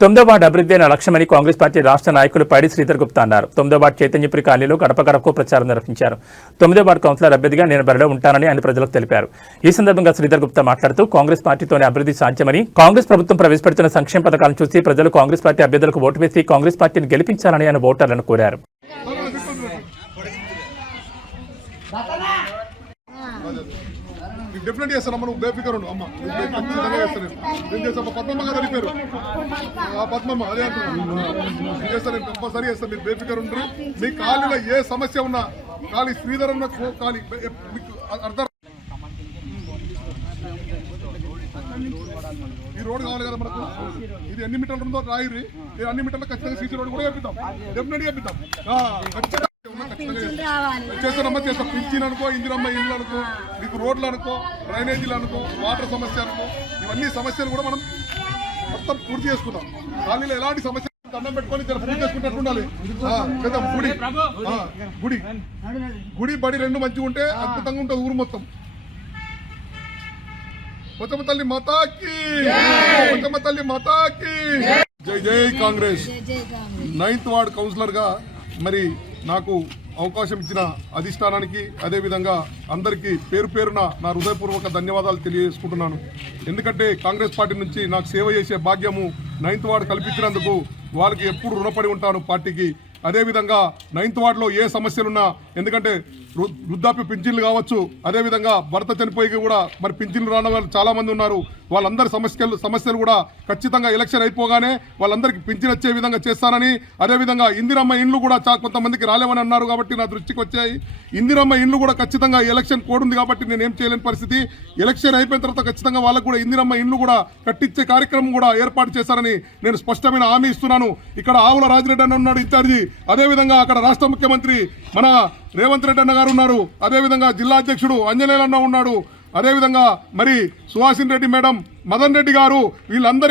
తొమ్మిదో వార్డు అభివృద్ధి అయిన లక్ష్యమని కాంగ్రెస్ పార్టీ రాష్ట్ర నాయకులు పైడి శ్రీధర్ గుప్తా అన్నారు. తొమ్మిదో వార్డు చైతన్యపురి కాలనీలో గడప గడపకు ప్రచారం నిర్వహించారు. తొమ్మిదో వార్డు కౌన్సిలర్ అభ్యర్థిగా నేను బరిలో ఉంటానని ఆయన ప్రజలకు తెలిపారు. ఈ సందర్భంగా శ్రీధర్ గుప్తా మాట్లాడుతూ కాంగ్రెస్ పార్టీతోనే అభివృద్ధి సాధ్యమని, కాంగ్రెస్ ప్రభుత్వం ప్రవేశపెడుతున్న సంక్షేమ పథకాలను చూసి ప్రజలు కాంగ్రెస్ పార్టీ అభ్యర్థులకు ఓటు వేసి కాంగ్రెస్ పార్టీని గెలిపించాలని ఆయన ఓటర్లను కోరారు. డెఫినెట్ చేస్తాను అమ్మ, నువ్వు బేఫికర్ ఉండు అమ్మ, ఖచ్చితంగా చేస్తాను. నేను చేస్తాను. పద్మమ్మ గారు అడిపారు, పద్మమ్మ అదే అంటున్నాను చేస్తాను, కంపల్సరీ చేస్తాను. మీరు బేఫికర్ ఉండరు. మీ ఖాళీలో ఏ సమస్య ఉన్నా ఖాళీ శ్రీధర్ అన్న ఖాళీ మీకు అర్థం. ఈ రోడ్ కావాలి కదా మనకు, ఇది ఎన్ని మీటర్లు ఉందో రాయిరి, అన్ని మీటర్లు ఖచ్చితంగా సీసీ రోడ్ కూడా వేపిద్దాం, డెఫినెట్ వేపిద్దాం. చేస్తారమ్మా, చేస్తాం. పింఛన్ అనుకో, ఇందిరమ్మ ఇల్లు అనుకో, మీకు రోడ్లు అనుకో, డ్రైనేజీలు అనుకో, వాటర్ సమస్య అనుకో, ఇవన్నీ సమస్యలు కూడా మనం మొత్తం పూర్తి చేసుకుందాం. ఖాళీలో ఎలాంటి సమస్య దండం పెట్టుకొని పూర్తి చేసుకుంటూ ఉండాలి. గుడి గుడి గుడి బడి రెండు మంచిగా ఉంటే అద్భుతంగా ఉంటుంది ఊరు మొత్తం. పోచమ్మ తల్లి మాతాకి, పోచమ్మ తల్లి మాతాకి జై జై కాంగ్రెస్. 9th వార్డ్ కౌన్సిలర్ గా మరి నాకు అవకాశం ఇచ్చిన అధిష్టానానికి, అదేవిధంగా అందరికీ పేరు పేరున నా హృదయపూర్వక ధన్యవాదాలు తెలియజేసుకుంటున్నాను. ఎందుకంటే కాంగ్రెస్ పార్టీ నుంచి నాకు సేవ చేసే భాగ్యము 9th వార్డు కల్పించినందుకు వాళ్ళకి ఎప్పుడు రుణపడి ఉంటాను పార్టీకి. అదేవిధంగా 9th వార్డులో ఏ సమస్యలున్నా, ఎందుకంటే వృద్ధాప్య పింఛన్లు కావచ్చు, అదేవిధంగా భర్త చనిపోయి కూడా మరి పింఛన్లు రాని వాళ్ళు చాలా మంది ఉన్నారు. వాళ్ళందరి సమస్యలు కూడా ఖచ్చితంగా ఎలక్షన్ అయిపోగానే వాళ్ళందరికీ పింఛన్ వచ్చే విధంగా చేస్తానని, అదేవిధంగా ఇందిరమ్మ ఇండ్లు కూడా కొంతమందికి రాలేమని అన్నారు కాబట్టి నా దృష్టికి వచ్చాయి. ఇందిరమ్మ ఇండ్లు కూడా ఖచ్చితంగా ఎలక్షన్ కోడ్ ఉంది కాబట్టి నేనేం చేయలేని పరిస్థితి. ఎలక్షన్ అయిపోయిన తర్వాత ఖచ్చితంగా వాళ్ళకు కూడా ఇందిరమ్మ ఇండ్లు కూడా కట్టించే కార్యక్రమం కూడా ఏర్పాటు చేశారని నేను స్పష్టమైన హామీ ఇస్తున్నాను. ఇక్కడ ఆవుల రాజిరెడ్డి అన్న ఉన్నాడు ఇన్ఛార్జి, అదేవిధంగా అక్కడ రాష్ట్ర ముఖ్యమంత్రి మన రేవంత్ రెడ్డి అన్న గారు ఉన్నారు, అదేవిధంగా జిల్లా అధ్యక్షుడు అంజనేయులు అన్న ఉన్నాడు, అదేవిధంగా మరి సుహాసిన్ రెడ్డి మేడం, మదన్ రెడ్డి గారు, వీళ్ళందరి